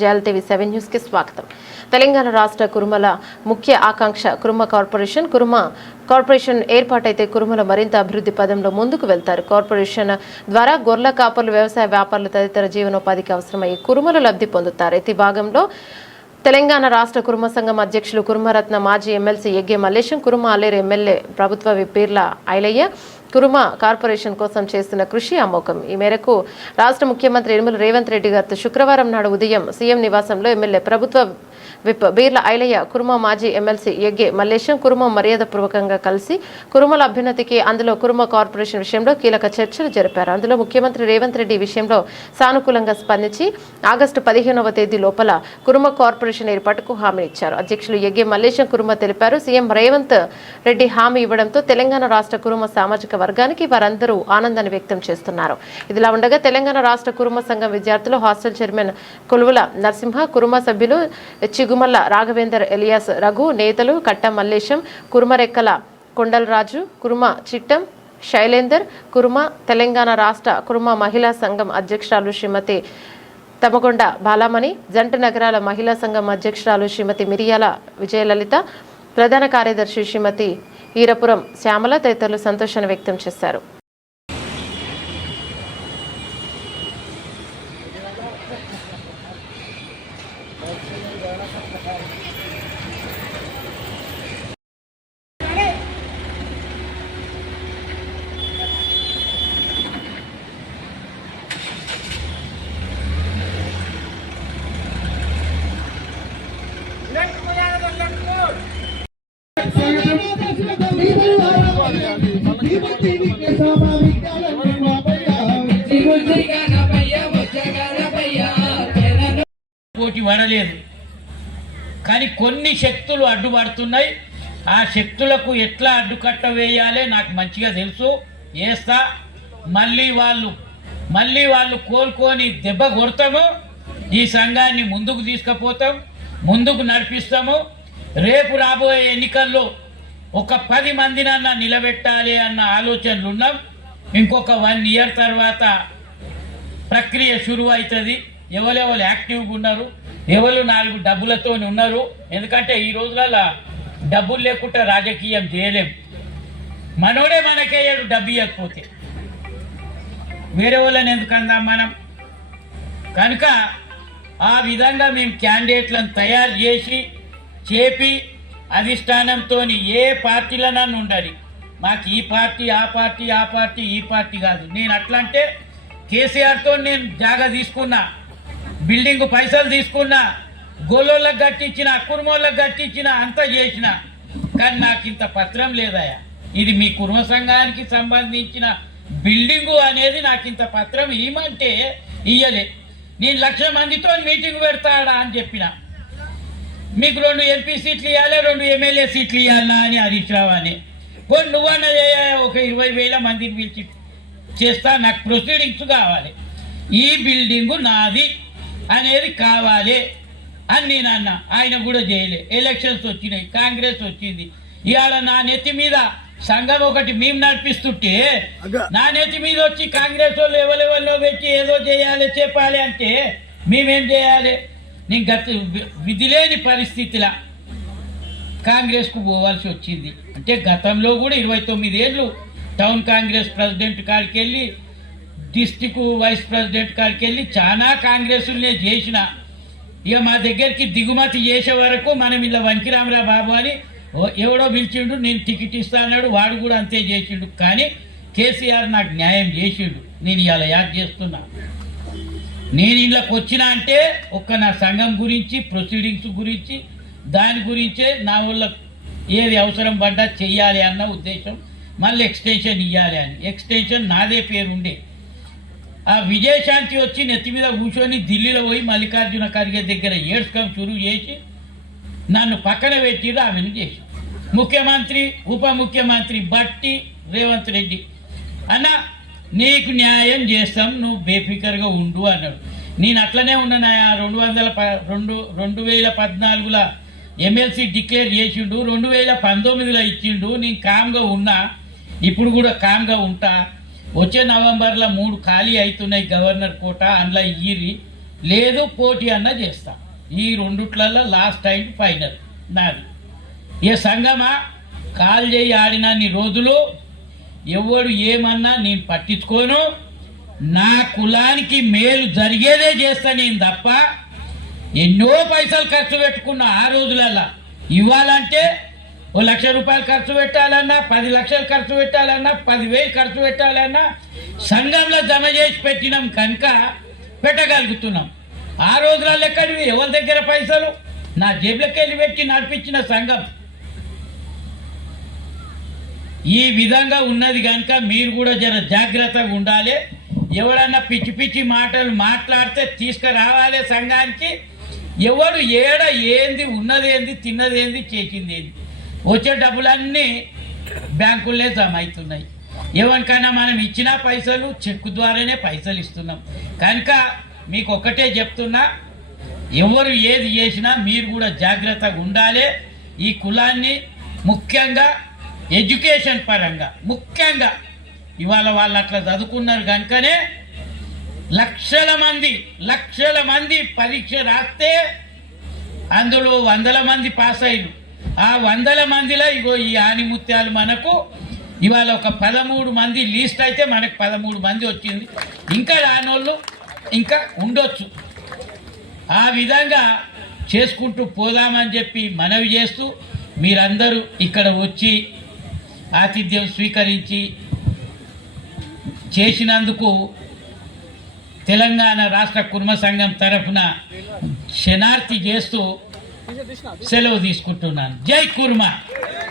JLTV 7 news కి స్వాగతం. తెలంగాణ రాష్ట్ర కురుమల ముఖ్య ఆకాంక్ష కురుమ కార్పొరేషన్ ఏర్పాటైతే కురుమల మరింత అభివృద్ధి పదంలో ముందుకు వెళ్తారు. కార్పొరేషన్ ద్వారా గొర్రెల కాపర్లు, వ్యవసాయ వ్యాపారులు తదితర జీవనోపాధికి అవసరమయ్యే కురుమలు లబ్ధి పొందుతారు. ఈ భాగంలో తెలంగాణ రాష్ట్ర కురుమ సంఘం అధ్యక్షులు కురుమరత్న, మాజీ ఎమ్మెల్సీ ఎగ్గే మల్లేశం, కురుమ ఆలేరు ఎమ్మెల్యే ప్రభుత్వ పీర్ల ఐలయ్య కురుమ కార్పొరేషన్ కోసం చేస్తున్న కృషి అమోఘం. ఈ మేరకు రాష్ట్ర ముఖ్యమంత్రి యనమల రేవంత్ రెడ్డి గారితో శుక్రవారం నాడు ఉదయం సీఎం నివాసంలో ఎమ్మెల్యే ప్రభుత్వ విప్ బీర్ల ఐలయ్య, కురుమ మాజీ ఎమ్మెల్సీ ఎగ్గే మల్లేశం కురుమ మర్యాదపూర్వకంగా కలిసి కురుమల అభ్యున్నతికి, అందులో కురుమ కార్పొరేషన్ విషయంలో కీలక చర్చలు జరిపారు. అందులో ముఖ్యమంత్రి రేవంత్ రెడ్డి విషయంలో సానుకూలంగా స్పందించి ఆగస్టు 15వ తేదీ లోపల కురుమ కార్పొరేషన్ ఏర్పాటుకు హామీ ఇచ్చారు. అధ్యక్షులు ఎగ్గే మల్లేశం కురుమ తెలిపారు. సీఎం రేవంత్ రెడ్డి హామీ ఇవ్వడంతో తెలంగాణ రాష్ట్ర కురుమ సామాజిక వర్గానికి వారందరూ ఆనందాన్ని వ్యక్తం చేస్తున్నారు. ఇదిలా ఉండగా తెలంగాణ రాష్ట్ర కురుమ సంఘం విద్యార్థులు హాస్టల్ చైర్మన్ కొలువుల నరసింహ, కురుమ సభ్యులు చిగుమల్ల రాఘవేందర్, ఎలియాస్, రఘు, నేతలు కట్ట మల్లేశం, కురుమరెక్కల కొండలరాజు, కురుమ చిట్టం శైలేందర్, కురుమ తెలంగాణ రాష్ట్ర కురుమ మహిళా సంఘం అధ్యక్షురాలు శ్రీమతి తమగొండ బాలామణి, జంట నగరాల మహిళా సంఘం అధ్యక్షురాలు శ్రీమతి మిరియాల విజయలలిత, ప్రధాన కార్యదర్శి శ్రీమతి ఈరపురం శ్యామల తదితరులు సంతోషాన్ని వ్యక్తం చేశారు. పోటీ పడలేదు, కానీ కొన్ని శక్తులు అడ్డుపడుతున్నాయి. ఆ శక్తులకు ఎట్లా అడ్డుకట్ట వేయాలి నాకు మంచిగా తెలుసు. వేస్తా. మళ్ళీ వాళ్ళు కోలుకొని దెబ్బ కొడతాము. ఈ సంఘాన్ని ముందుకు తీసుకుపోతాం, ముందుకు నడిపిస్తాము. రేపు రాబోయే ఎన్నికల్లో ఒక 10 మందినన్నా నిలబెట్టాలి అన్న ఆలోచనలు ఉన్నాం. ఇంకొక 1 ఇయర్ తర్వాత ప్రక్రియ షురు అవుతుంది. ఎవరెవరు యాక్టివ్గా ఉన్నారు, ఎవరు 4 డబ్బులతో ఉన్నారు. ఎందుకంటే ఈ రోజులలో డబ్బులు లేకుండా రాజకీయం చేయలేం. మనోడే మనకేయడు డబ్బు ఇవ్వకపోతే, వేరే వాళ్ళని ఎందుకందాం మనం. కనుక ఆ విధంగా మేము క్యాండిడేట్లను తయారు చేపి అధిష్టానంతో ఏ పార్టీలనన్నా ఉండాలి. మాకు ఈ పార్టీ ఆ పార్టీ ఈ పార్టీ కాదు. నేను అట్లా అంటే కేసీఆర్తో నేను జాగా తీసుకున్నా, బిల్డింగ్ పైసలు తీసుకున్నా, గోలోళ్ళకు కట్టించిన, కుర్మోళ్ళకు కట్టించిన, అంతా చేసిన. కానీ నాకు ఇంత పత్రం లేదయా. ఇది మీ కుర్మ సంఘానికి సంబంధించిన బిల్డింగు అనేది నాకు ఇంత పత్రం ఇవ్వమంటే ఇయ్యలే. నేను 1,00,000 మందితో మీటింగ్ పెడతాడా అని చెప్పిన. మీకు 2 ఎంపీ సీట్లు ఇవ్వాలి, 2 ఎమ్మెల్యే సీట్లు ఇవ్వాలా అని హరీష్ రావు అని. కొన్ని నువ్వన్నా ఒక 20,000 మందిని పిలిచి చేస్తా, నాకు ప్రొసీడింగ్స్ కావాలి, ఈ బిల్డింగు నాది అనేది కావాలి అని నేను అన్నా. ఆయన కూడా చేయలే. ఎలక్షన్స్ వచ్చినాయి, కాంగ్రెస్ వచ్చింది. ఇవాళ నా నెత్తి మీద సంఘం ఒకటి మేము నడిపిస్తుంటే నా నెత్తి మీద వచ్చి కాంగ్రెస్ వాళ్ళు ఎవరెవరిలో పెట్టి ఏదో చేయాలి చెప్పాలి అంటే మేమేం చేయాలి? నేను విధి లేని పరిస్థితిలా కాంగ్రెస్కు పోవాల్సి వచ్చింది. అంటే గతంలో కూడా 29 ఏళ్ళు టౌన్ కాంగ్రెస్ ప్రెసిడెంట్ కాడికి వెళ్ళి, డిస్టిక్ వైస్ ప్రెసిడెంట్ కాడికి వెళ్ళి చాలా కాంగ్రెస్నే చేసిన. ఇక మా దగ్గరికి దిగుమతి చేసే వరకు మనం ఇలా వంకిరామరా బాబు అని ఎవడో పిలిచిండు, నేను టికెట్ ఇస్తా అన్నాడు, వాడు కూడా అంతే చేసిండు. కానీ కేసీఆర్ నాకు న్యాయం చేసిండు. నేను ఇలా యాడ్ చేస్తున్నా. నేను ఇళ్ళకి వచ్చినా అంటే నా సంఘం గురించి, ప్రొసీడింగ్స్ గురించి, దాని గురించే నా వాళ్ళకు ఏది అవసరం పడ్డా చెయ్యాలి అన్న ఉద్దేశం. మళ్ళీ ఎక్స్టెన్షన్ ఇవ్వాలి అని. ఎక్స్టెన్షన్ నాదే పేరుండే. ఆ విజయశాంతి వచ్చి నెత్తి మీద కూర్చొని ఢిల్లీలో పోయి మల్లికార్జున ఖర్గే దగ్గర ఏడ్చుకం చురువు చేసి నన్ను పక్కన పెట్టిరు. ఆమెను చేసి ముఖ్యమంత్రి, ఉప ముఖ్యమంత్రి బట్టి రేవంత్ రెడ్డి అన్న నీకు న్యాయం చేస్తాం, నువ్వు బేఫికర్గా ఉండు అన్నాడు. నేను అట్లనే ఉన్నాను. 2014లో ఎమ్మెల్సీ డిక్లేర్ చేసిండు, 2019లో ఇచ్చిండు. నేను కామ్గా ఉన్నా, ఇప్పుడు కూడా కామ్గా ఉంటా. వచ్చే నవంబర్లో 3 ఖాళీ అవుతున్నాయి గవర్నర్ కోట, అందులో ఇయ్యిరి. లేదు పోటీ అన్న చేస్తా. ఈ రెండుట్లలో లాస్ట్ టైం ఫైనల్ నాది. ఏ సంగమా కాల్ చేయి ఆడినన్ని రోజులు ఎవడు ఏమన్నా నేను పట్టించుకోను. నా కులానికి మేలు జరిగేదే చేస్తా నేను తప్ప ఎన్నో పైసలు ఖర్చు పెట్టుకున్నా ఆ రోజులలో. ఇవ్వాలంటే 1 లక్ష రూపాయలు ఖర్చు పెట్టాలన్నా, 10 లక్షలు ఖర్చు పెట్టాలన్నా, 10,000 ఖర్చు పెట్టాలన్నా సంఘంలో జమ చేసి పెట్టినాం కనుక పెట్టగలుగుతున్నాం. ఆ రోజులలో ఎక్కడివి ఎవరి దగ్గర పైసలు? నా జేబులకి వెళ్ళి పెట్టి నడిపించిన సంఘం. ఈ విధంగా ఉన్నది కనుక మీరు కూడా జర జాగ్రత్తగా ఉండాలి. ఎవడన్నా పిచ్చి పిచ్చి మాటలు మాట్లాడితే తీసుకురావాలి సంఘానికి. ఎవడు ఏడ ఏంది ఉన్నదేంది తిన్నదేంది చేసింది ఏంది, వచ్చే డబ్బులన్నీ బ్యాంకుల్లో జమ అవుతున్నాయి. ఎవరికైనా మనం ఇచ్చిన పైసలు చెక్కు ద్వారానే పైసలు ఇస్తున్నాం కనుక మీకు ఒక్కటే చెప్తున్నా, ఎవరు ఏది చేసినా మీరు కూడా జాగ్రత్తగా ఉండాలి. ఈ కులాన్ని ముఖ్యంగా ఎడ్యుకేషన్ పరంగా ముఖ్యంగా ఇవాళ వాళ్ళు అట్లా చదువుకున్నారు కనుకనే లక్షల మంది పరీక్ష రాస్తే అందులో 100 మంది పాస్ అయ్యారు. ఆ 100 మందిలో ఇగో ఈ ఆనిముత్యాలు మనకు ఇవాళ ఒక 13 మంది లీస్ట్ అయితే మనకు 13 మంది వచ్చింది. ఇంకా రానోళ్ళు ఇంకా ఉండొచ్చు. ఆ విధంగా చేసుకుంటూ పోదామని చెప్పి మనవి చేస్తూ మీరందరూ ఇక్కడ వచ్చి ఆతిథ్యం స్వీకరించి చేసినందుకు తెలంగాణ రాష్ట్ర కుర్మ సంఘం తరఫున శనార్థి చేస్తూ సెలవు తీసుకుంటున్నాను. జై కుర్మ.